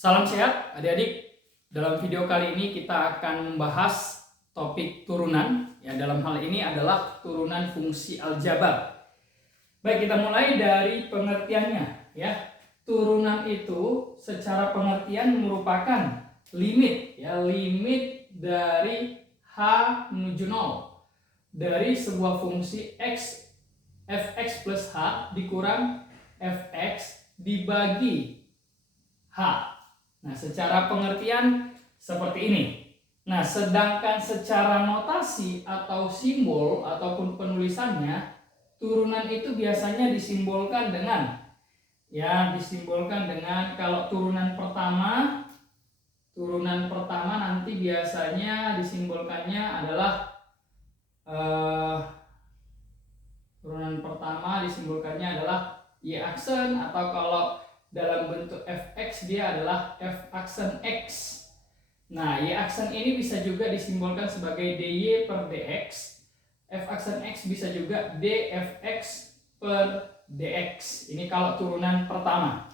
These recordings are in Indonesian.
Salam sehat adik-adik. Dalam video kali ini kita akan membahas topik turunan. Ya, dalam hal ini adalah turunan fungsi aljabar. Baik, kita mulai dari pengertiannya ya. Turunan itu secara pengertian merupakan limit ya, limit dari H menuju 0 dari sebuah fungsi x fx plus h dikurang fx dibagi h. Nah, secara pengertian seperti ini. Nah, sedangkan secara notasi atau simbol ataupun penulisannya, turunan itu biasanya disimbolkan dengan kalau turunan pertama nanti biasanya disimbolkannya adalah y aksen, atau kalau dalam bentuk fx dia adalah f aksen x. Nah, y aksen ini bisa juga disimbolkan sebagai dy per dx. F aksen x bisa juga dfx per dx. Ini kalau turunan pertama.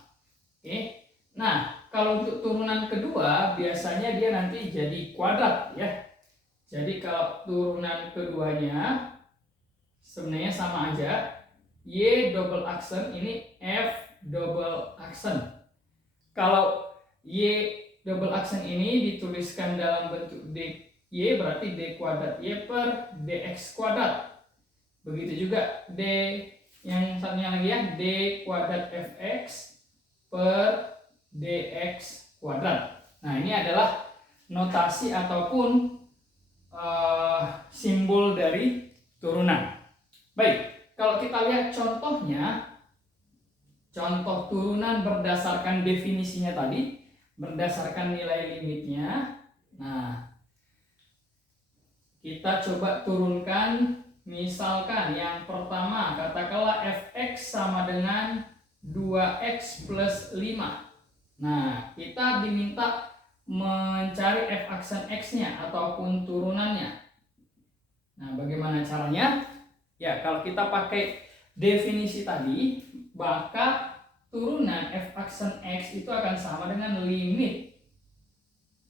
Oke. Nah, kalau untuk turunan kedua biasanya dia nanti jadi kuadrat ya. Jadi kalau turunan keduanya sebenarnya sama aja. Y double aksen ini f double aksen. Kalau y double aksen ini dituliskan dalam bentuk dy, berarti d kuadrat y per dx kuadrat. Begitu juga d yang satunya lagi ya, d kuadrat fx per dx kuadrat. Nah, ini adalah notasi ataupun simbol dari turunan. Baik, kalau kita lihat contohnya, contoh turunan berdasarkan definisinya tadi, berdasarkan nilai limitnya. Nah, kita coba turunkan, misalkan yang pertama, katakanlah fx sama dengan 2x plus 5. Nah, kita diminta mencari f aksen x-nya ataupun turunannya. Nah, bagaimana caranya? Ya, kalau kita pakai definisi tadi, maka turunan f aksen x itu akan sama dengan limit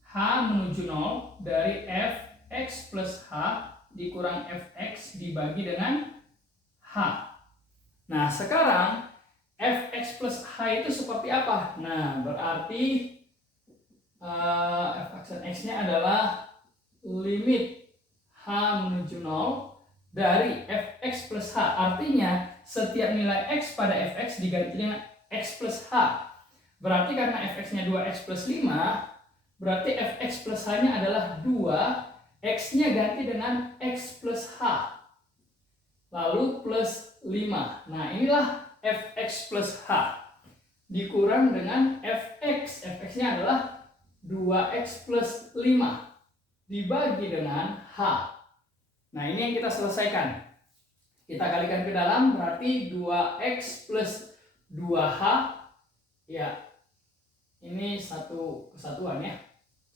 h menuju 0 dari fx plus h dikurang fx dibagi dengan h. Nah, sekarang fx plus h itu seperti apa? Nah, berarti f aksen x-nya adalah limit h menuju 0 dari fx plus h. Artinya setiap nilai x pada fx diganti dengan x plus h. Berarti karena fx-nya 2x plus 5, berarti fx plus h-nya adalah 2, x-nya ganti dengan x plus h. Lalu plus 5. Nah, inilah fx plus h dikurang dengan fx. Fx-nya adalah 2x plus 5 dibagi dengan h. Nah, ini yang kita selesaikan. Kita kalikan ke dalam, berarti 2x plus 2h. Ya, ini satu kesatuan ya.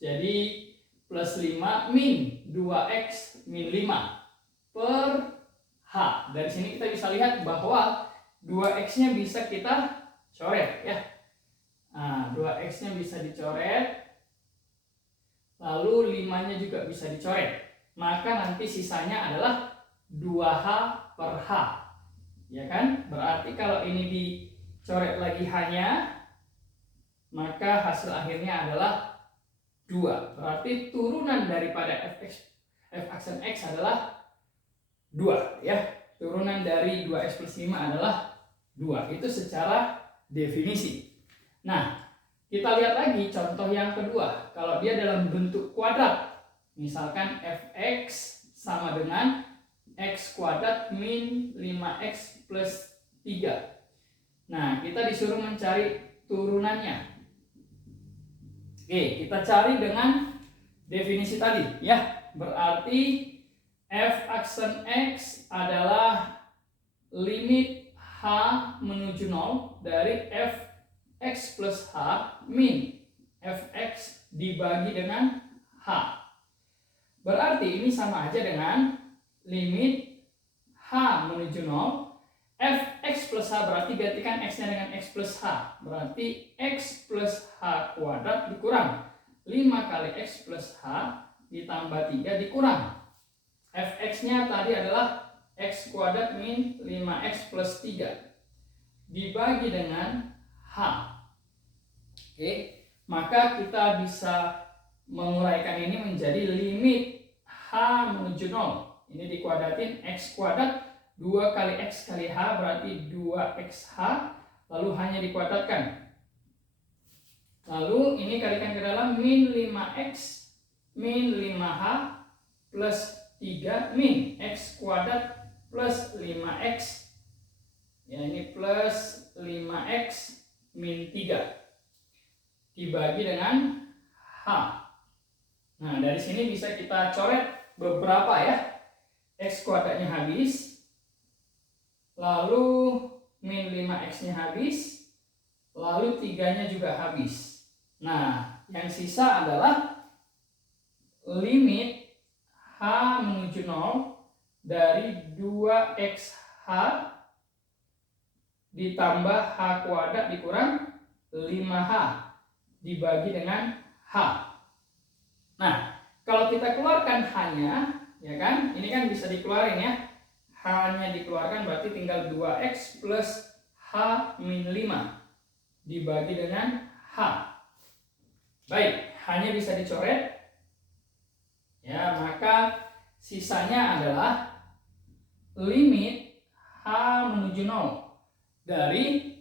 Jadi plus 5 min 2x min 5 per h. Dari sini kita bisa lihat bahwa 2x-nya bisa kita coret ya. Nah, 2x-nya bisa dicoret. Lalu 5-nya juga bisa dicoret. Maka nanti sisanya adalah 2h per h. Ya kan? Berarti kalau ini dicoret lagi h-nya, maka hasil akhirnya adalah 2. Berarti turunan daripada f aksen x adalah 2 ya. Turunan dari 2x plus 5 adalah 2. Itu secara definisi. Nah, kita lihat lagi contoh yang kedua. Kalau dia dalam bentuk kuadrat, misalkan fx sama dengan x kuadrat min 5x plus 3. Nah, kita disuruh mencari turunannya. Oke, kita cari dengan definisi tadi ya. Berarti f aksen x adalah limit h menuju 0 dari fx plus h min fx dibagi dengan h. Berarti ini sama aja dengan limit h menuju 0 fx X plus H, berarti gantikan X-nya dengan X plus H. Berarti X plus H kuadrat dikurang 5 kali X plus H ditambah 3 dikurang Fx-nya tadi adalah X kuadrat min 5X plus 3 dibagi dengan H. Oke, maka kita bisa menguraikan ini menjadi limit H menuju 0. Ini dikuadratin X kuadrat 2 kali X kali H berarti 2XH, lalu hanya dikuadratkan. Lalu ini kalikan ke dalam min 5X min 5H plus 3 min X kuadrat plus 5X. Ya, ini plus 5X min 3 dibagi dengan H. Nah, dari sini bisa kita coret beberapa ya. X kuadratnya habis, lalu min 5X-nya habis, lalu 3-nya juga habis. Nah, yang sisa adalah limit H menuju 0 dari 2XH ditambah H kuadrat dikurang 5H dibagi dengan H. Nah, kalau kita keluarkan H-nya, ya kan, ini kan bisa dikeluarin ya. H-nya dikeluarkan berarti tinggal 2X plus H min 5 dibagi dengan H. Baik, H-nya bisa dicoret. Ya, maka sisanya adalah limit H menuju 0 dari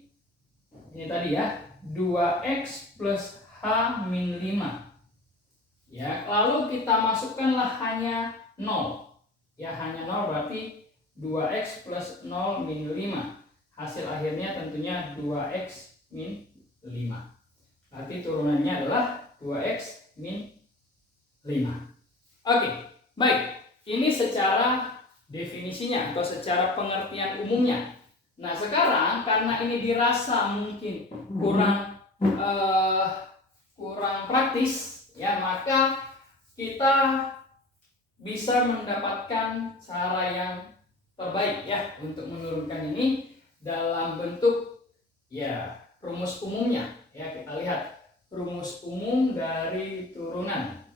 ini tadi ya, 2X plus H min 5. Ya, lalu kita masukkanlah hanya 0. Ya, hanya 0 berarti 2X plus 0 min 5. Hasil akhirnya tentunya 2X min 5. Berarti turunannya adalah 2X min 5. Oke, baik. Ini secara definisinya atau secara pengertian umumnya. Nah, sekarang karena ini dirasa mungkin kurang praktis, ya, maka kita bisa mendapatkan cara yang terbaik ya untuk menurunkan ini dalam bentuk ya rumus umumnya. Ya, kita lihat rumus umum dari turunan.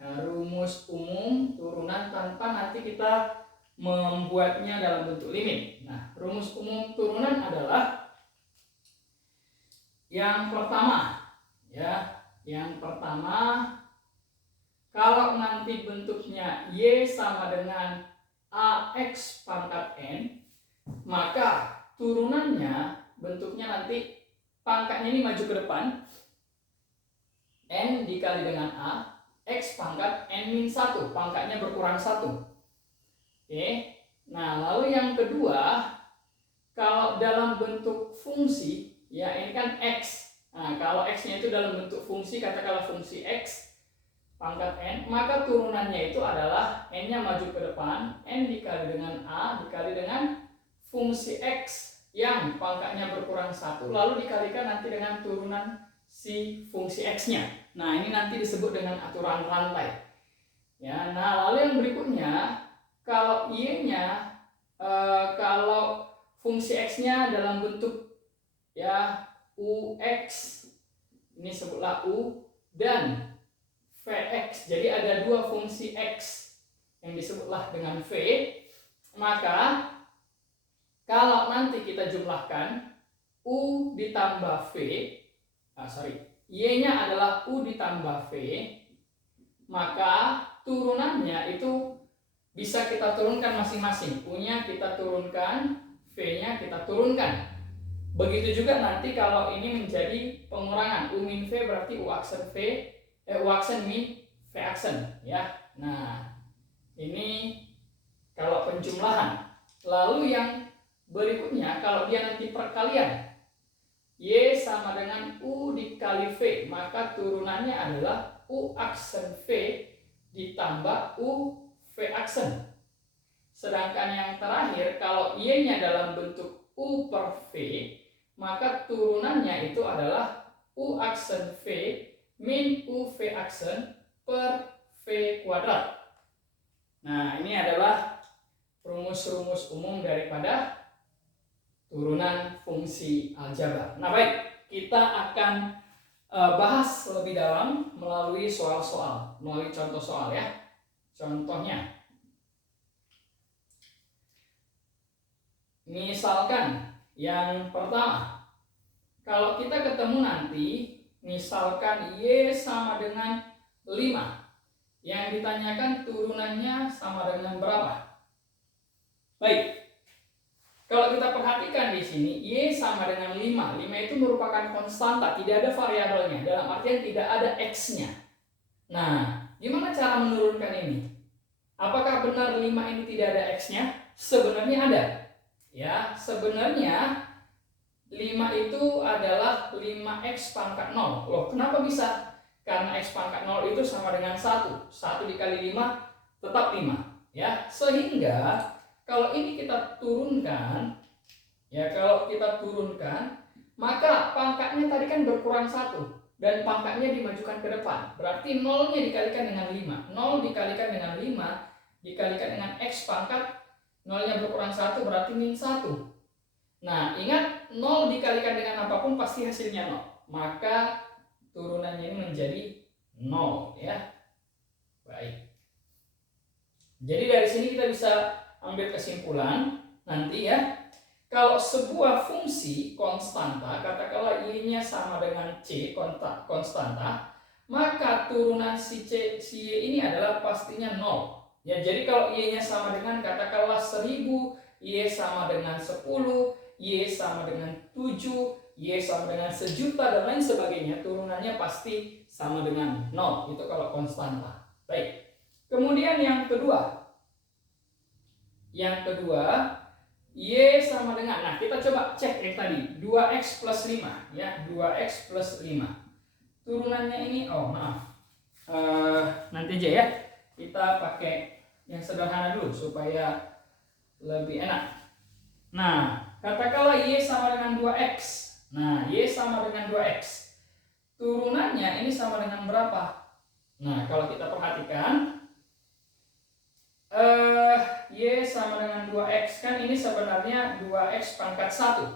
Nah, rumus umum turunan tanpa nanti kita membuatnya dalam bentuk limit. Nah, rumus umum turunan adalah yang pertama, ya, yang pertama, kalau nanti bentuknya Y sama dengan AX pangkat N, maka turunannya bentuknya nanti pangkatnya ini maju ke depan, N dikali dengan A, X pangkat N-1, pangkatnya berkurang 1. Oke, nah lalu yang kedua, kalau dalam bentuk fungsi, ya ini kan X. Nah, kalau X-nya itu dalam bentuk fungsi, katakanlah fungsi X pangkat N, maka turunannya itu adalah N-nya maju ke depan, N dikali dengan A dikali dengan fungsi X yang pangkatnya berkurang 1, lalu dikalikan nanti dengan turunan si fungsi X-nya. Nah, ini nanti disebut dengan aturan rantai. Ya, nah lalu yang berikutnya, kalau Y-nya, kalau fungsi X-nya dalam bentuk ya UX, ini sebutlah U, dan Vx, jadi ada dua fungsi X yang disebutlah dengan V, maka kalau nanti kita jumlahkan U ditambah V, Y-nya adalah U ditambah V, maka turunannya itu bisa kita turunkan masing-masing. U-nya kita turunkan, V-nya kita turunkan. Begitu juga nanti kalau ini menjadi pengurangan, U min V berarti U aksen V, U aksen min V aksen, ya. Nah, ini kalau penjumlahan. Lalu yang berikutnya, kalau dia nanti perkalian, Y sama dengan U dikali V, maka turunannya adalah U aksen V ditambah U V aksen. Sedangkan yang terakhir, kalau Y-nya dalam bentuk U per V, maka turunannya itu adalah U aksen V min U V aksen per V kuadrat. Nah, ini adalah rumus-rumus umum daripada turunan fungsi aljabar. Nah baik, kita akan bahas lebih dalam melalui soal-soal, melalui contoh soal ya. Contohnya, misalkan yang pertama, kalau kita ketemu nanti, misalkan Y sama dengan 5, yang ditanyakan turunannya sama dengan berapa? Baik, kalau kita perhatikan di sini, Y sama dengan 5. 5 itu merupakan konstanta, tidak ada variabelnya. Dalam artian tidak ada X-nya. Nah, gimana cara menurunkan ini? Apakah benar 5 ini tidak ada X-nya? Sebenarnya ada. Ya, sebenarnya 5 itu adalah 5X pangkat 0. Loh, kenapa bisa? Karena X pangkat 0 itu sama dengan 1. 1 dikali 5 tetap 5. Ya, sehingga kalau ini kita turunkan, maka pangkatnya tadi kan berkurang 1 dan pangkatnya dimajukan ke depan. Berarti 0-nya dikalikan dengan 5. 0 dikalikan dengan 5 dikalikan dengan X pangkat 0-nya berkurang 1 berarti min 1. Nah, ingat 0 dikalikan dengan apapun pasti hasilnya 0. Maka turunannya ini menjadi 0 ya. Baik. Jadi dari sini kita bisa ambil kesimpulan nanti ya, kalau sebuah fungsi konstanta, katakanlah Y-nya sama dengan C, konstanta, maka turunan si Y ini adalah pastinya 0. Ya, jadi kalau Y-nya sama dengan katakanlah 1000, Y sama dengan 10, Y sama dengan 7, Y sama dengan 1.000.000 dan lain sebagainya, turunannya pasti sama dengan 0. Itu kalau konstanta. Baik. Kemudian yang kedua, Y sama dengan, nah kita coba cek yang tadi, 2X plus 5 ya, 2X plus 5. Turunannya ini, nanti aja ya, kita pakai yang sederhana dulu supaya lebih enak. Nah, katakanlah Y sama dengan 2X. Nah, Y sama dengan 2X. Turunannya ini sama dengan berapa? Nah, kalau kita perhatikan, Y sama dengan 2X, kan ini sebenarnya 2X pangkat 1.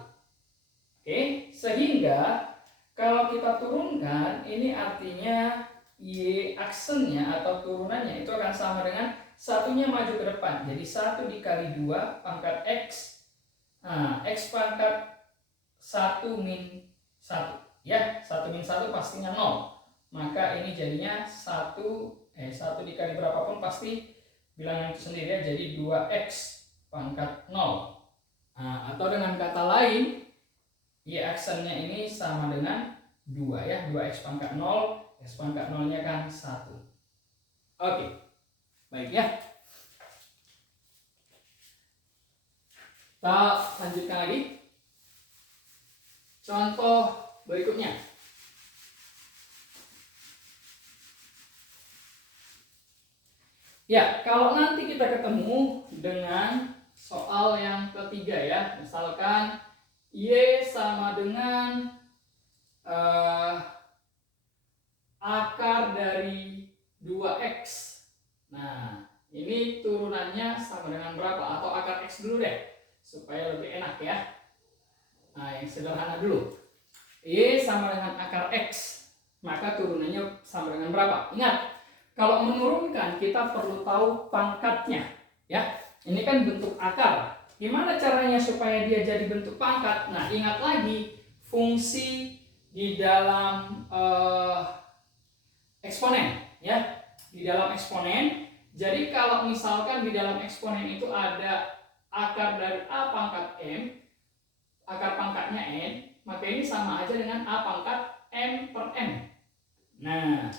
Oke, sehingga kalau kita turunkan, ini artinya Y aksennya atau turunannya itu akan sama dengan satunya maju ke depan. Jadi 1 dikali 2 pangkat X. Nah, X pangkat 1 min 1. Ya, 1 min 1 pastinya 0. Maka ini jadinya 1 dikali berapapun pasti bilangan itu sendiri ya, jadi 2X pangkat 0. Nah, atau dengan kata lain, Y aksennya ini sama dengan 2 ya, 2X pangkat 0, X pangkat 0-nya kan 1. Oke, baik ya. Kita lanjutkan lagi. Contoh berikutnya. Ya, kalau nanti kita ketemu dengan soal yang ketiga ya, misalkan Y sama dengan akar dari 2X. Nah, ini turunannya sama dengan berapa? Atau akar X dulu deh, supaya lebih enak ya. Nah, yang sederhana dulu. Y sama dengan akar X, maka turunannya sama dengan berapa? Ingat, kalau menurunkan kita perlu tahu pangkatnya ya. Ini kan bentuk akar. Gimana caranya supaya dia jadi bentuk pangkat? Nah, ingat lagi fungsi di dalam eksponen ya. Di dalam eksponen. Jadi kalau misalkan di dalam eksponen itu ada akar dari A pangkat M, akar pangkatnya N, maka ini sama aja dengan A pangkat M per M. Nah,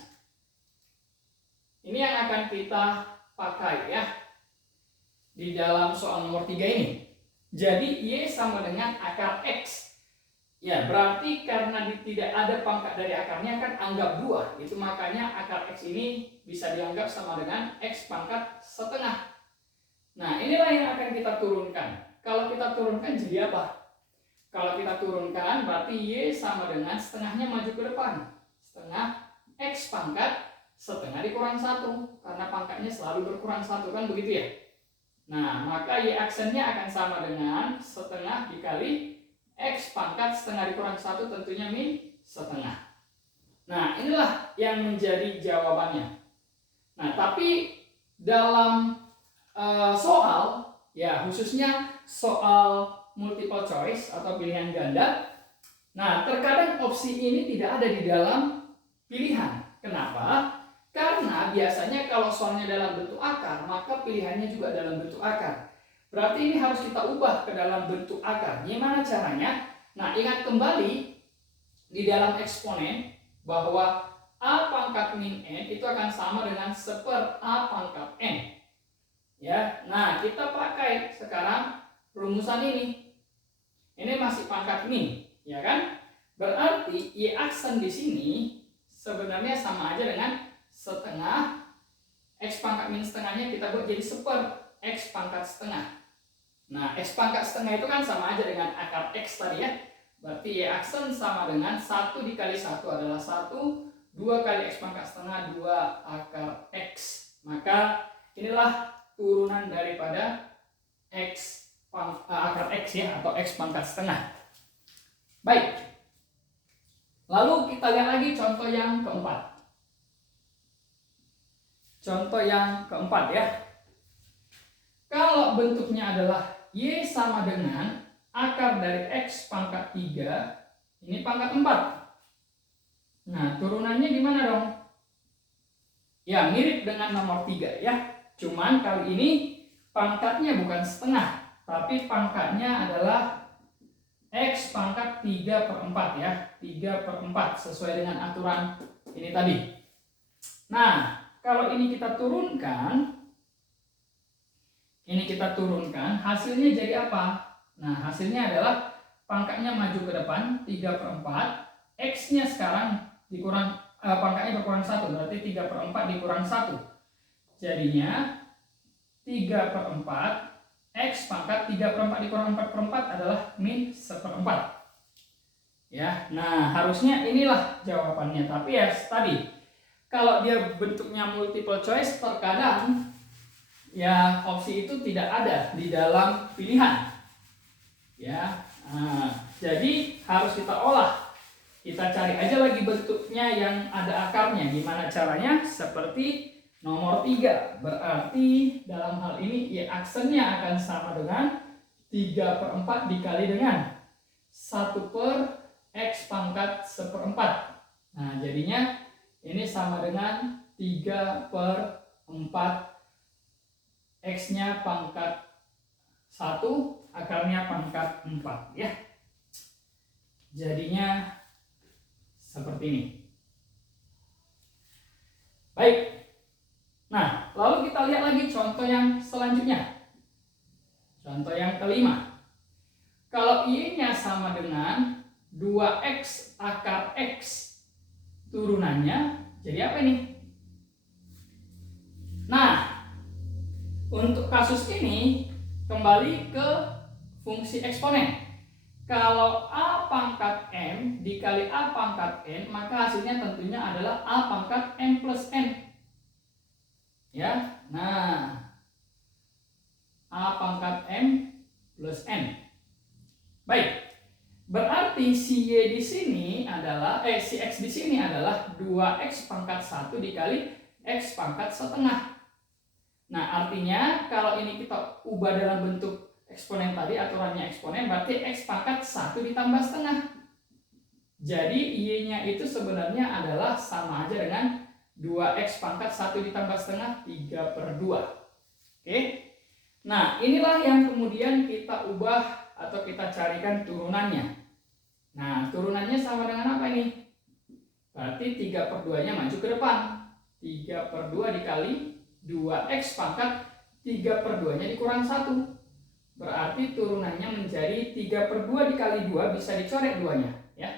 ini yang akan kita pakai ya di dalam soal nomor 3 ini. Jadi Y sama dengan akar X. Ya, berarti karena tidak ada pangkat dari akarnya kan anggap 2. Itu makanya akar X ini bisa dianggap sama dengan X pangkat setengah. Nah, inilah yang akan kita turunkan. Kalau kita turunkan jadi apa? Kalau kita turunkan berarti Y sama dengan setengahnya maju ke depan. Setengah X pangkat setengah dikurang 1, karena pangkatnya selalu berkurang 1 kan begitu ya. Nah, maka Y aksennya akan sama dengan setengah dikali X pangkat setengah dikurang 1 tentunya min setengah. Nah, inilah yang menjadi jawabannya. Nah, tapi dalam soal, ya khususnya soal multiple choice atau pilihan ganda, nah terkadang opsi ini tidak ada di dalam pilihan. Kenapa? Karena biasanya kalau soalnya dalam bentuk akar, maka pilihannya juga dalam bentuk akar. Berarti ini harus kita ubah ke dalam bentuk akar. Gimana caranya? Nah, ingat kembali di dalam eksponen bahwa A pangkat min N itu akan sama dengan seper A pangkat N. Ya, nah kita pakai sekarang rumusan ini. Ini masih pangkat min, ya kan? Berarti Y aksen di sini sebenarnya sama aja dengan setengah X pangkat min setengahnya kita buat jadi seper X pangkat setengah. Nah, X pangkat setengah itu kan sama aja dengan akar X tadi ya. Berarti Y aksen sama dengan 1 dikali 1 adalah 1, 2 kali X pangkat setengah 2 akar X. Maka inilah turunan daripada akar X ya, atau X pangkat setengah. Baik. Lalu kita lihat lagi contoh yang keempat. Contoh yang keempat ya. Kalau bentuknya adalah Y sama dengan akar dari X pangkat 3, ini pangkat 4. Nah, turunannya gimana dong? Ya, mirip dengan nomor 3 ya. Cuman kali ini pangkatnya bukan setengah, tapi pangkatnya adalah X pangkat 3/4 ya. 3/4 sesuai dengan aturan ini tadi. Nah, kalau ini kita turunkan, hasilnya jadi apa? Nah, hasilnya adalah pangkatnya maju ke depan 3/4, X-nya sekarang dikurang pangkatnya berkurang 1, berarti 3/4 dikurang 1. Jadinya 3/4 X pangkat 3/4 dikurang 4/4 adalah min 1/4. Ya, nah harusnya inilah jawabannya. Tapi ya tadi, kalau dia bentuknya multiple choice, terkadang ya opsi itu tidak ada di dalam pilihan. Ya, nah, jadi harus kita olah. Kita cari aja lagi bentuknya yang ada akarnya. Gimana caranya? Seperti nomor 3. Berarti dalam hal ini Y aksennya akan sama dengan 3/4 dikali dengan 1 per X pangkat 1/4. Nah, jadinya ini sama dengan 3/4 X-nya pangkat 1, akarnya pangkat 4 ya. Jadinya seperti ini. Baik. Nah, lalu kita lihat lagi contoh yang selanjutnya. Contoh yang kelima. Kalau Y-nya sama dengan 2X akar X, turunannya jadi apa ini? Nah, untuk kasus ini kembali ke fungsi eksponen. Kalau A pangkat M dikali A pangkat N, maka hasilnya tentunya adalah A pangkat M plus N. Ya, nah A pangkat M plus N. Baik, berarti si Y di sini adalah si X di sini adalah 2X pangkat 1 dikali X pangkat setengah. Nah, artinya kalau ini kita ubah dalam bentuk eksponen tadi, aturannya eksponen, berarti X pangkat 1 ditambah setengah. Jadi Y-nya itu sebenarnya adalah sama aja dengan 2X pangkat 1 ditambah setengah 3/2. Oke. Nah, inilah yang kemudian kita ubah atau kita carikan turunannya. Nah, turunannya sama dengan apa ini? Berarti 3/2-nya maju ke depan. 3/2 dikali 2X pangkat 3/2-nya dikurang 1. Berarti turunannya menjadi 3/2 dikali 2, bisa dicoret 2-nya ya.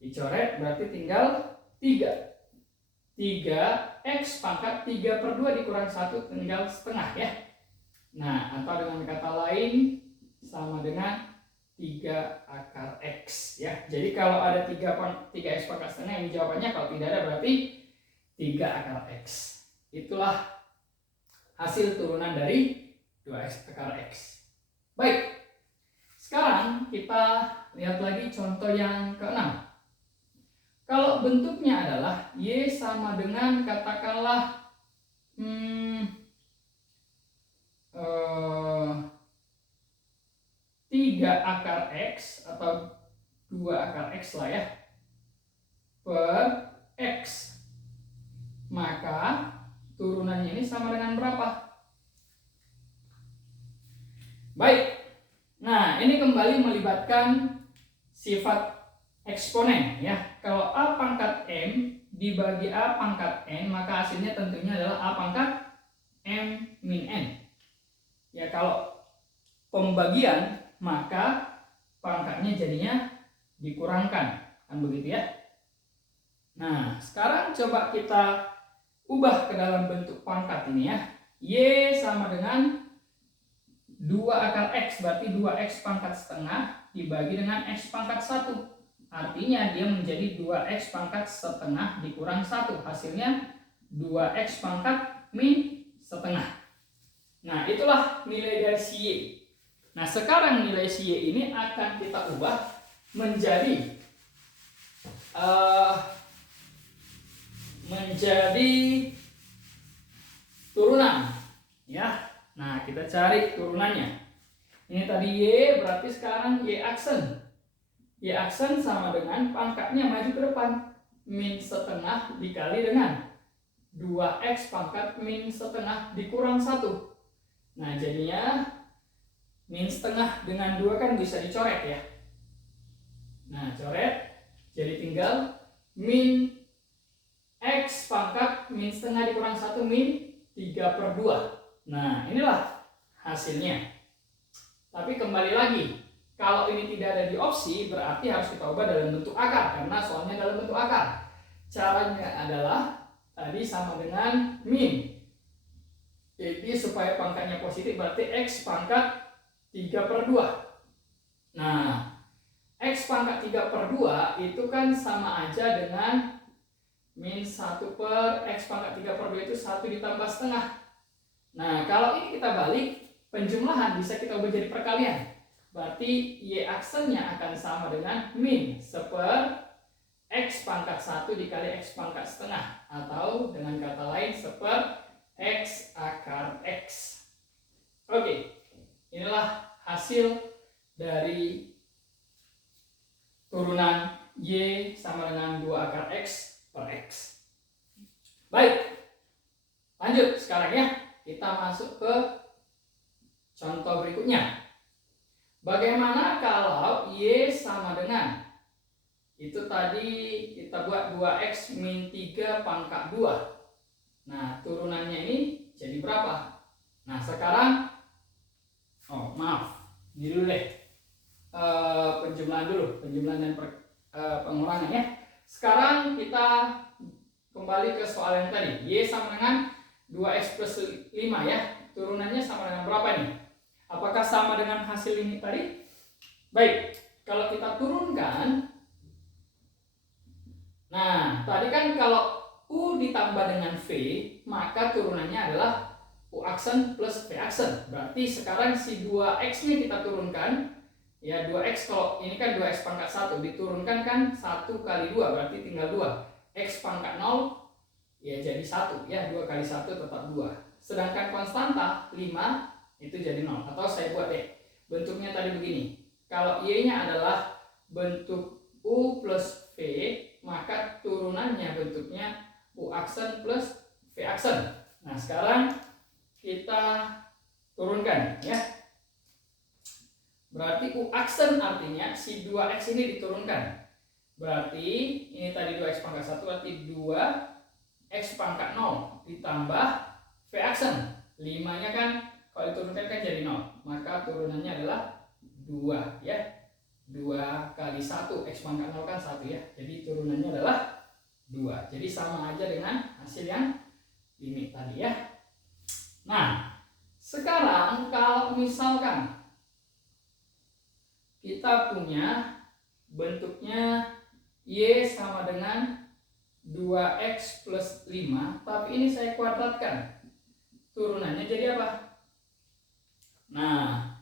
Dicoret berarti tinggal 3. 3X pangkat 3/2 dikurang 1 tinggal setengah ya. Nah, atau dengan kata lain sama dengan 3 akar X ya. Jadi kalau ada 3X pangkat setengah, ini jawabannya. Kalau tidak ada berarti 3 akar X. Itulah hasil turunan dari 2x akar x. Baik, sekarang kita lihat lagi contoh yang ke-6. Kalau bentuknya adalah y sama dengan katakanlah 3 akar x atau 2 akar x lah ya, per x, maka turunannya ini sama dengan berapa? Baik, nah ini kembali melibatkan sifat eksponen ya. Kalau a pangkat m dibagi a pangkat n, maka hasilnya tentunya adalah a pangkat m min n. Ya, kalau pembagian maka pangkatnya jadinya dikurangkan, kan begitu ya. Nah, sekarang coba kita ubah ke dalam bentuk pangkat ini ya. Y sama dengan 2 akar x, berarti 2x pangkat setengah dibagi dengan x pangkat 1. Artinya dia menjadi 2x pangkat setengah dikurang 1. Hasilnya 2x pangkat min setengah. Nah, itulah nilai dari si y. Nah, sekarang nilai si y ini akan kita ubah menjadi turunan ya. Nah, kita cari turunannya. Ini tadi y, berarti sekarang y aksen. Y aksen sama dengan pangkatnya maju ke depan, min setengah dikali dengan 2x pangkat min setengah dikurang 1. Nah, jadinya min setengah dengan 2 kan bisa dicoret ya. Nah, coret, jadi tinggal min x pangkat min setengah dikurang 1 min 3/2. Nah, inilah hasilnya. Tapi kembali lagi, kalau ini tidak ada di opsi, berarti harus kita ubah dalam bentuk akar, karena soalnya dalam bentuk akar. Caranya adalah tadi sama dengan min. Jadi supaya pangkatnya positif berarti x pangkat 3/2. Nah, x pangkat 3/2 itu kan sama aja dengan min 1 per x pangkat 3/2 itu 1 ditambah setengah. Nah, kalau ini kita balik, penjumlahan bisa kita ubah jadi perkalian. Berarti y aksennya akan sama dengan min 1/, x pangkat 1 dikali x pangkat setengah, atau dengan kata lain 1/, x akar x. Oke, inilah hasil dari turunan y sama dengan 2 akar x per x. Baik, lanjut sekarang ya. Kita masuk ke contoh berikutnya. Bagaimana kalau y sama dengan, itu tadi kita buat 2x min 3 pangkat 2. Nah, turunannya ini jadi berapa? Nah, sekarang ini dulu deh, penjumlahan dan pengurangan ya. Sekarang kita kembali ke soal yang tadi. Y sama dengan 2x plus 5 ya. Turunannya sama dengan berapa nih? Apakah sama dengan hasil ini tadi? Baik, kalau kita turunkan, nah tadi kan kalau U ditambah dengan V, maka turunannya adalah U aksen plus V aksen. Berarti sekarang si 2x nya kita turunkan. Ya, 2x, kalau ini kan 2x pangkat 1, diturunkan kan 1 kali 2, berarti tinggal 2. X pangkat 0, ya jadi 1, ya 2 kali 1 tetap 2. Sedangkan konstanta 5 itu jadi 0. Atau saya buat deh, bentuknya tadi begini. Kalau y nya adalah bentuk U plus V, maka turunannya bentuknya U aksen plus V aksen. Nah, sekarang kita turunkan ya. Berarti U aksen artinya si 2x ini diturunkan. Berarti ini tadi 2x pangkat 1, berarti 2x pangkat 0 ditambah V aksen. 5-nya kan kalau diturunkan kan jadi 0. Maka turunannya adalah 2 ya. 2 kali 1, x pangkat 0 kan 1 ya. Jadi turunannya adalah 2. Jadi sama aja dengan hasil yang ini tadi ya. Nah, sekarang kalau misalkan kita punya bentuknya y sama dengan 2x plus 5, tapi ini saya kuadratkan. Turunannya jadi apa? Nah,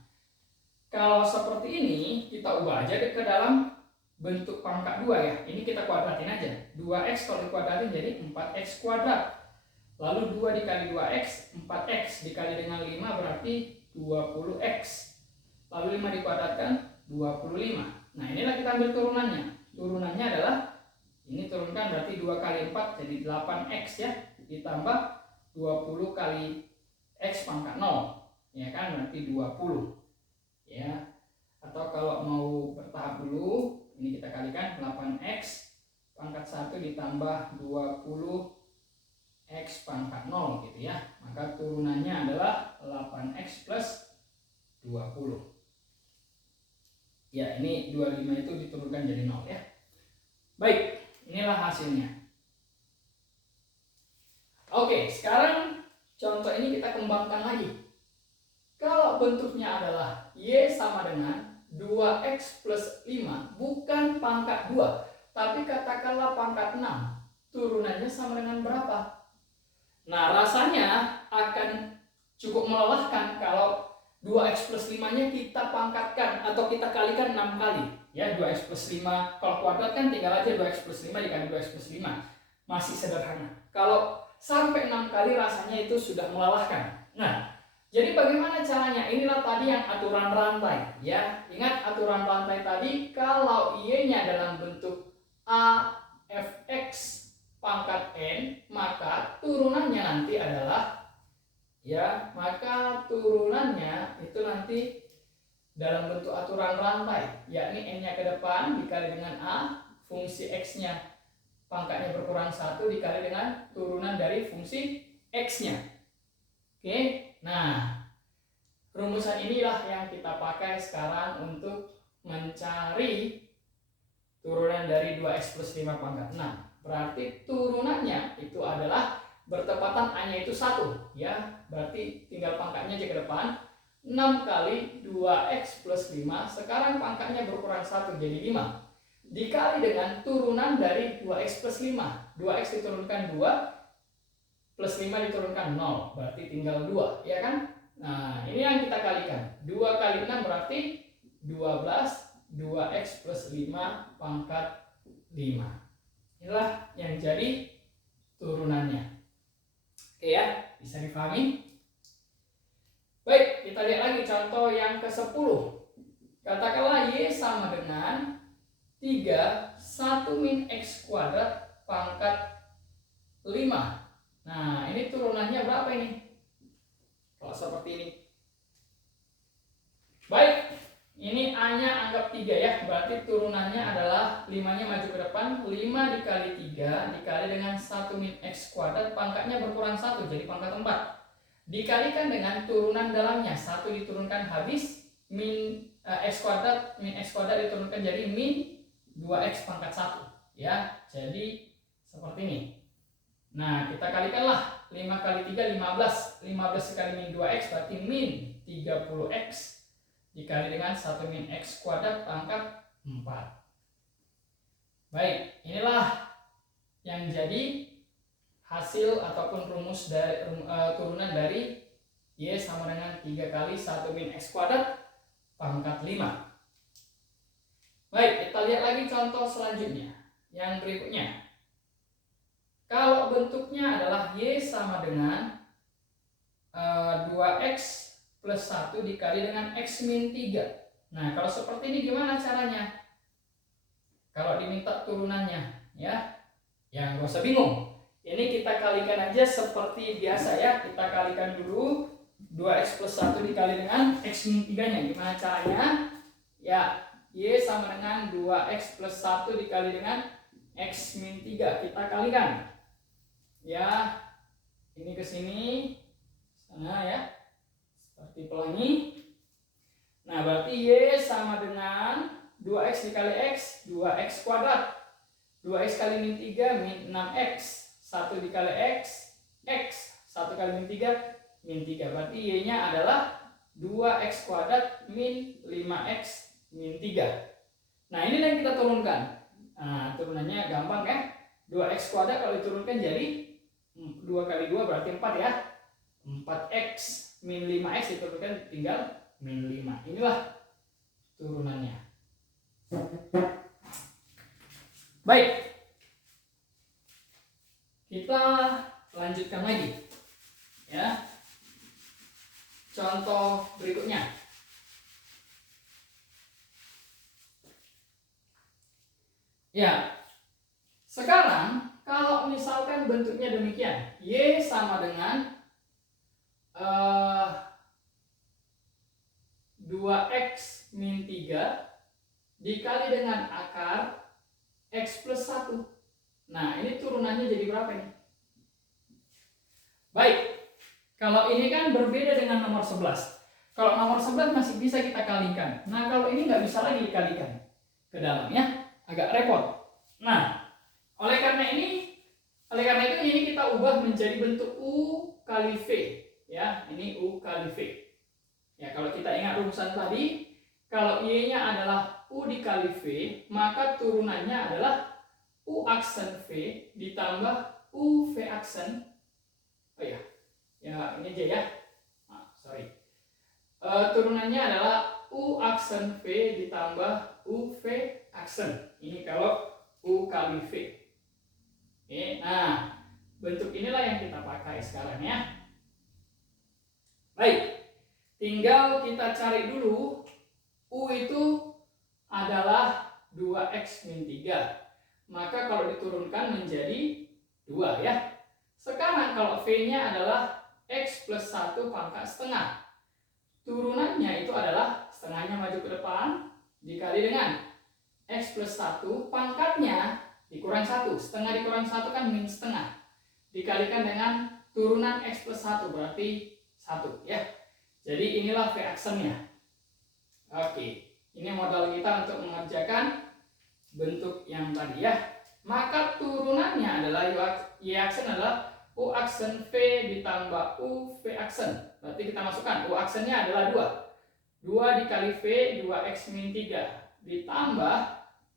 kalau seperti ini kita ubah aja ke dalam bentuk pangkat 2 ya. Ini kita kuadratin aja. 2x kalau dikuadratin jadi 4x kuadrat. Lalu 2 dikali 2x, 4x dikali dengan 5 berarti 20x. Lalu 5 dikuadratkan 25. Nah, inilah kita ambil turunannya. Turunannya adalah ini turunkan berarti 2 kali 4 jadi 8x ya. Ditambah 20 kali x pangkat 0. Ya kan, berarti 20. Ya. Atau kalau mau bertahap dulu, ini kita kalikan 8x pangkat 1 ditambah 20 x pangkat 0 gitu ya. Maka turunannya adalah 8x plus 20. Ya, ini 25 itu diturunkan jadi 0 ya. Baik, inilah hasilnya. Oke, sekarang contoh ini kita kembangkan lagi. Kalau bentuknya adalah y sama dengan 2x plus 5, bukan pangkat 2, tapi katakanlah pangkat 6. Turunannya sama dengan berapa? Nah, rasanya akan cukup melelahkan kalau 2x plus 5-nya kita pangkatkan atau kita kalikan 6 kali. Ya, 2x plus 5, kalau kuadrat kan tinggal aja 2x plus 5 dikali 2x plus 5. Masih sederhana. Kalau sampai 6 kali rasanya itu sudah melelahkan. Nah, jadi bagaimana caranya? Inilah tadi yang aturan rantai. Ya, ingat aturan rantai tadi, kalau y-nya dalam bentuk a fx pangkat n, maka turunannya nanti adalah turunannya itu nanti dalam bentuk aturan rantai, yakni n-nya ke depan dikali dengan a, fungsi x-nya pangkatnya berkurang 1 dikali dengan turunan dari fungsi x-nya. Oke, nah rumusan inilah yang kita pakai sekarang untuk mencari turunan dari 2x plus 5 pangkat 6. Berarti turunannya itu adalah bertepatan A-nya itu 1 ya. Berarti tinggal pangkatnya aja ke depan. 6 kali 2x plus 5, sekarang pangkatnya berkurang 1 jadi 5. Dikali dengan turunan dari 2x plus 5. 2x diturunkan 2 plus 5 diturunkan 0, berarti tinggal 2 ya kan. Nah, ini yang kita kalikan. 2 kali 6 berarti 12. 2x plus 5 pangkat 5. Inilah yang jadi turunannya. Oke ya, bisa dipahami? Baik, kita lihat lagi contoh yang ke-10. Katakanlah y sama dengan 3 1 min x kuadrat pangkat 5. Nah, ini turunannya berapa ini? Kalau seperti ini. Baik, ini A-nya anggap 3 ya, berarti turunannya adalah 5-nya maju ke depan, 5 dikali 3 dikali dengan 1 min x kuadrat, pangkatnya berkurang 1 jadi pangkat 4. Dikalikan dengan turunan dalamnya, 1 diturunkan habis, min x kuadrat diturunkan jadi min 2x pangkat 1 ya. Jadi seperti ini. Nah, kita kalikanlah 5 kali 3 15. 15 dikali min 2x berarti min 30x dikali dengan 1 min x kuadrat pangkat 4. Baik, inilah yang jadi hasil ataupun rumus dari turunan dari y sama dengan 3 kali 1 min x kuadrat pangkat 5. Baik, kita lihat lagi contoh selanjutnya. Yang berikutnya. Kalau bentuknya adalah y sama dengan 2x plus 1 dikali dengan x min 3. Nah, kalau seperti ini gimana caranya? Kalau diminta turunannya ya. Ya, nggak usah bingung. Ini kita kalikan aja seperti biasa ya. Kita kalikan dulu 2x plus 1 dikali dengan x min 3-nya. Gimana caranya? Ya, y sama dengan 2x plus 1 dikali dengan x min 3. Kita kalikan. Ya, ini ke sini, sana ya. Seperti pelangi. Nah, berarti y sama dengan 2x dikali x, 2x kuadrat. 2x kali min 3, min 6x. 1 dikali x, x. 1 kali min 3, min 3. Berarti y-nya adalah 2x kuadrat min 5x min 3. Nah, ini yang kita turunkan. Nah, turunannya gampang ya. 2x kuadrat kalau diturunkan jadi 2 kali 2 berarti 4 ya. 4x min 5x diturunkan tinggal min 5. Inilah turunannya. Baik, kita lanjutkan lagi ya. Contoh berikutnya. Ya, sekarang kalau misalkan bentuknya demikian, Y sama dengan 2x min 3 dikali dengan akar x plus 1. Nah, ini turunannya jadi berapa ini? Baik, kalau ini kan berbeda dengan nomor 11. Kalau nomor 11 masih bisa kita kalikan. Nah, kalau ini nggak bisa lagi dikalikan ke dalamnya, agak repot. Nah, oleh karena itu ini kita ubah menjadi bentuk U kali V. Ya, ini U kali V. Ya, kalau kita ingat rumusan tadi, kalau Y-nya adalah U dikali V, maka turunannya adalah U aksen V ditambah U V aksen. Oh ya, ini aja ya. Sorry. Turunannya adalah U aksen V ditambah U V aksen. Ini kalau U kali V. Oke, nah bentuk inilah yang kita pakai sekarang ya. Baik, tinggal kita cari dulu U itu adalah 2x min 3. Maka kalau diturunkan menjadi 2 ya. Sekarang kalau V-nya adalah x plus 1 pangkat setengah. Turunannya itu adalah setengahnya maju ke depan dikali dengan x plus 1 pangkatnya dikurang 1. Setengah dikurang 1 kan min setengah. Dikalikan dengan turunan x plus 1 berarti 1 ya. Jadi inilah V aksennya. Oke, ini modal kita untuk mengerjakan bentuk yang tadi ya. Maka turunannya adalah Y aksen adalah U aksen V ditambah U V aksen. Berarti kita masukkan U aksennya adalah 2. 2 dikali V 2x min 3 ditambah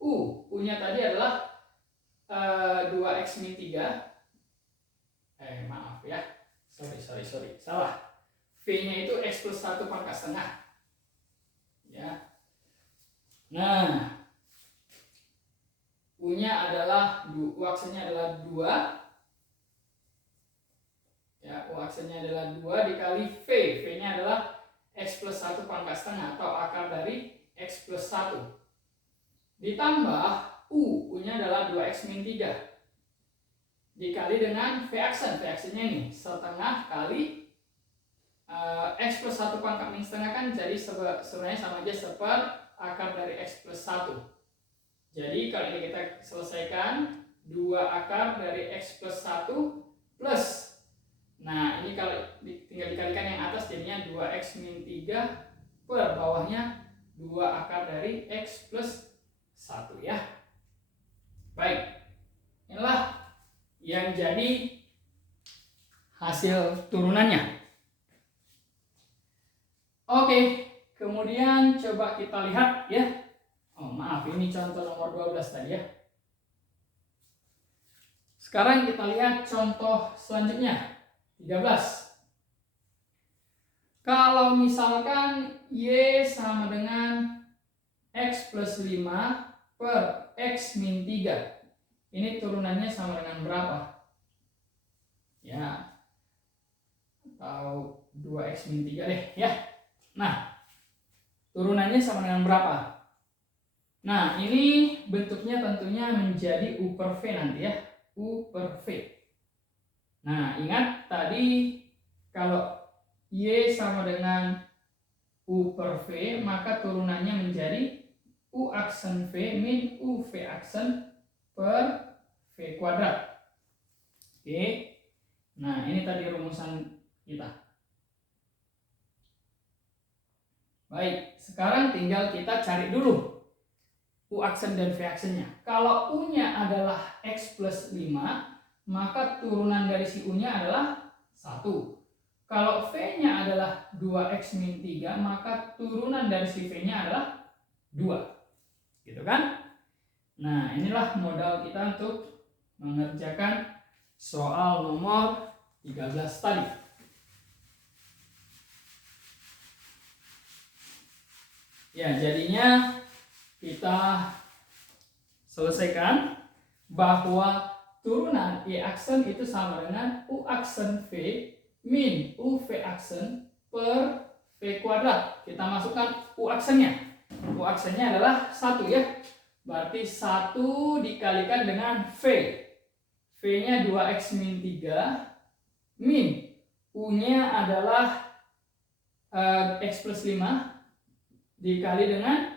U-nya tadi adalah 2x min 3. Maaf ya. Sorry. Salah. V-nya itu x plus 1 pangkat setengah. Ya. Nah, U-nya adalah U aksennya adalah 2. Ya, U aksennya adalah 2 dikali V. V-nya adalah x plus 1 pangkat setengah atau akar dari x plus 1. Ditambah U-nya adalah 2x min 3. Dikali dengan V aksen. V aksennya ini setengah kali x plus 1 pangkat min setengah kan jadi sebenarnya sama aja seper akar dari x plus 1. Jadi kalau ini kita selesaikan 2 akar dari x plus 1 plus. Nah, ini kalau tinggal dikalikan yang atas jadinya 2x min 3 per bawahnya 2 akar dari x plus 1 ya. Baik, inilah yang jadi hasil turunannya. Oke, kemudian coba kita lihat ya. Oh maaf, ini contoh nomor 12 tadi ya. Sekarang kita lihat contoh selanjutnya, 13. Kalau misalkan Y sama dengan X plus 5 per X min 3. Ini turunannya sama dengan berapa? Ya, atau 2X min 3 deh ya. Nah, turunannya sama dengan berapa? Nah, ini bentuknya tentunya menjadi U per V nanti ya. U per V. Nah, ingat tadi kalau Y sama dengan U per V, maka turunannya menjadi U aksen V min U V aksen per V kuadrat. Oke. Nah, ini tadi rumusan kita. Baik, sekarang tinggal kita cari dulu U aksen dan V aksennya. Kalau U-nya adalah X plus 5, maka turunan dari si U-nya adalah 1. Kalau V-nya adalah 2X min 3, maka turunan dari si V-nya adalah 2. Gitu kan? Nah, inilah modal kita untuk mengerjakan soal nomor 13 tadi. Ya, jadinya kita selesaikan bahwa turunan Y aksen itu sama dengan U aksen V min UV aksen per V kuadrat. Kita masukkan U aksennya. U aksennya adalah 1 ya. Berarti 1 dikalikan dengan V. V-nya 2X min 3 min U-nya adalah X plus 5 dikali dengan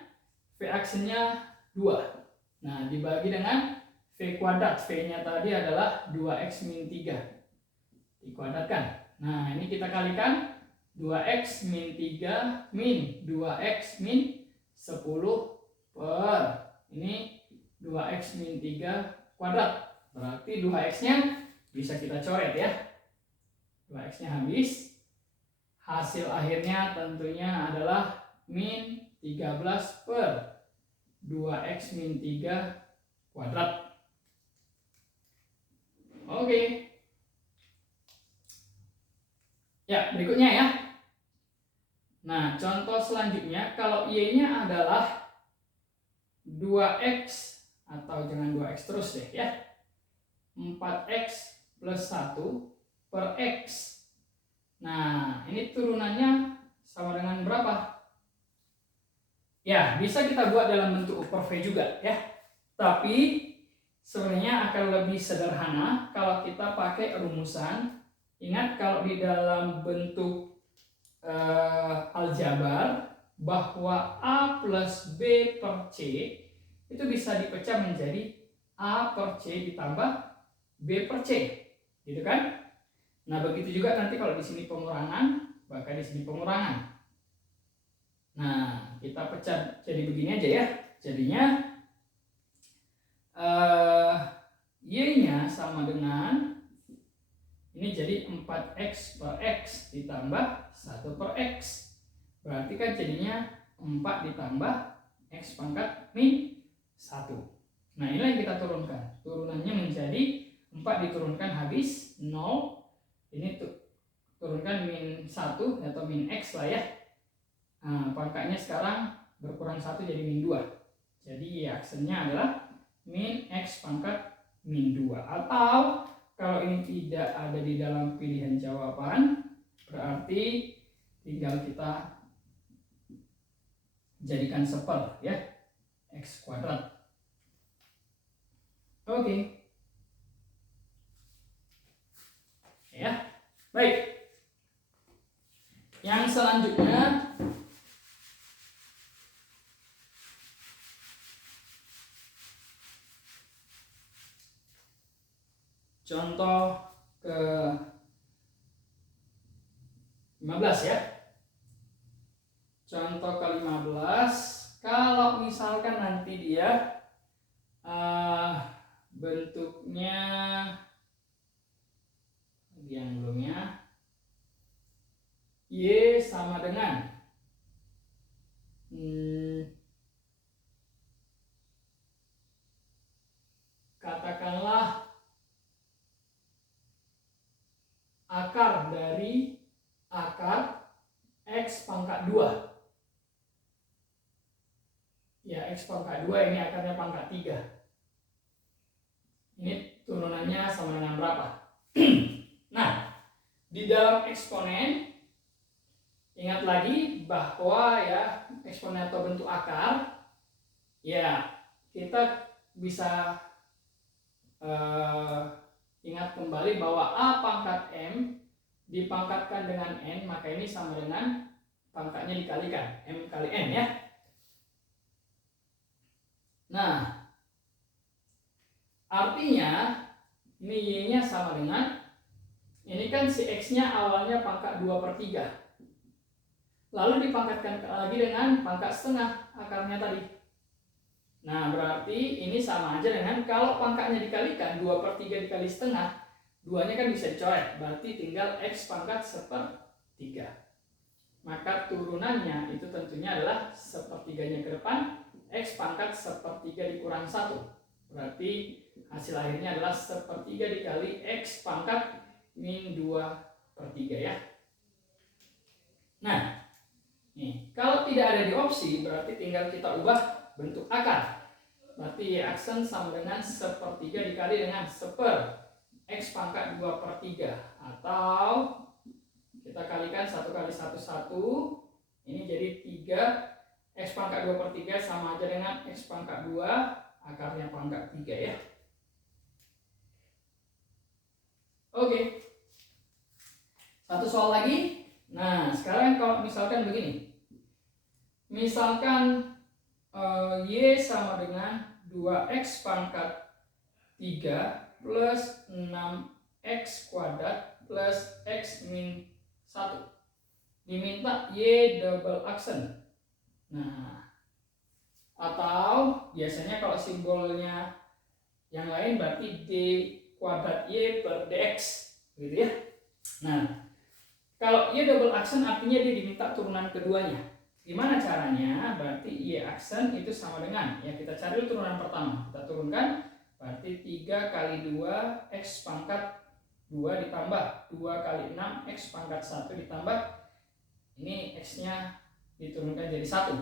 V aksennya 2. Nah, dibagi dengan V kuadrat. V-nya tadi adalah 2X min 3. Dikuadratkan. Nah, ini kita kalikan 2X min 3 min 2X min 10 per ini 2X min 3 kuadrat. Berarti 2X-nya bisa kita coret ya. 2X-nya habis. Hasil akhirnya tentunya adalah min 13 per 2X min 3 kuadrat. Oke. Ya, berikutnya ya. Nah, contoh selanjutnya kalau Y-nya adalah 2X atau jangan 2X terus deh ya. 4X plus 1 per X. Nah, ini turunannya sama dengan berapa? Ya, bisa kita buat dalam bentuk U per V juga ya. Tapi sebenarnya akan lebih sederhana kalau kita pakai rumusan. Ingat kalau di dalam bentuk aljabar bahwa A plus B per C itu bisa dipecah menjadi A per C ditambah B per C, gitu kan? Nah, begitu juga nanti kalau di sini pengurangan, maka di sini pengurangan. Nah, kita pecah jadi begini aja ya. Jadinya Y-nya sama dengan ini jadi 4X per X ditambah 1 per X. Berarti kan jadinya 4 ditambah X pangkat min 1. Nah, inilah yang kita turunkan. Turunannya menjadi 4 diturunkan habis 0. Ini turunkan min 1 atau min X lah ya. Nah, pangkatnya sekarang berkurang 1 jadi min 2. Jadi ya aksennya adalah min X pangkat min 2. Atau kalau ini tidak ada di dalam pilihan jawaban, berarti tinggal kita jadikan seper ya, X kuadrat. Oke. Ya, baik. Yang selanjutnya contoh ke 15 ya. Contoh ke 15, kalau misalkan nanti dia bentuknya yang belumnya Y sama dengan katakanlah akar dari akar X pangkat 2. Ya, X pangkat 2 ini akarnya pangkat 3. Ini turunannya sama dengan berapa? Nah, di dalam eksponen ingat lagi bahwa ya eksponen atau bentuk akar ya kita bisa ingat kembali bahwa A pangkat M dipangkatkan dengan N, maka ini sama dengan pangkatnya dikalikan M kali N ya. Nah, artinya ini Y-nya sama dengan ini kan si X-nya awalnya pangkat 2 per 3. Lalu dipangkatkan lagi dengan pangkat setengah akarnya tadi. Nah, berarti ini sama aja dengan kalau pangkatnya dikalikan 2 per 3 dikali setengah, 2-nya kan bisa dicoret. Berarti tinggal X pangkat 1/3. Maka turunannya itu tentunya adalah 1/3-nya ke depan, X pangkat 1/3 dikurang 1. Berarti hasil akhirnya adalah 1/3 dikali X pangkat min 2/3 ya. Nah, Nih, kalau tidak ada di opsi berarti tinggal kita ubah bentuk akar. Berarti Y aksen sama dengan 1/3 dikali dengan 1/, X pangkat 2/3. Atau kita kalikan 1 kali 1, 1. Ini jadi 3, X pangkat 2/3 sama aja dengan X pangkat 2, akarnya pangkat 3 ya. Oke. Satu soal lagi. Nah, sekarang kalau misalkan begini. Misalkan Y sama dengan 2X pangkat 3 plus 6X kuadrat plus X min 1. Diminta Y double aksen. Nah, atau biasanya kalau simbolnya yang lain berarti D kuadrat Y per DX gitu ya. Nah, kalau Y double aksen artinya dia diminta turunan keduanya. Gimana caranya? Berarti Y aksen itu sama dengan, ya kita cari turunan pertama. Kita turunkan, berarti 3 kali 2 X pangkat 2 ditambah 2 kali 6 X pangkat 1 ditambah, ini X-nya diturunkan jadi 1.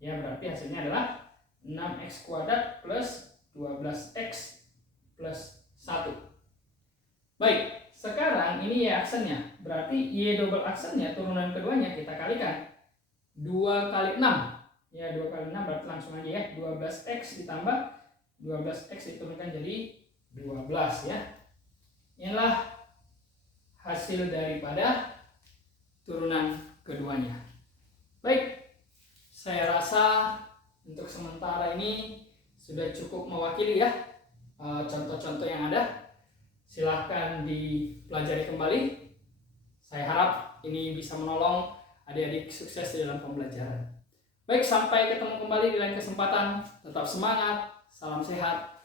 Ya, berarti hasilnya adalah 6X kuadrat plus 12X plus 1. Baik, sekarang ini Y aksennya. Berarti Y double aksennya, turunan keduanya kita kalikan. 2 kali 6. Ya, 2 kali 6 berarti langsung aja ya. 12X ditambah 12X diturunkan jadi 12 ya. Inilah hasil daripada turunan keduanya. Baik, saya rasa untuk sementara ini sudah cukup mewakili ya contoh-contoh yang ada. Silahkan dipelajari kembali. Saya harap ini bisa menolong adik-adik sukses di dalam pembelajaran. Baik, sampai ketemu kembali di lain kesempatan. Tetap semangat, salam sehat.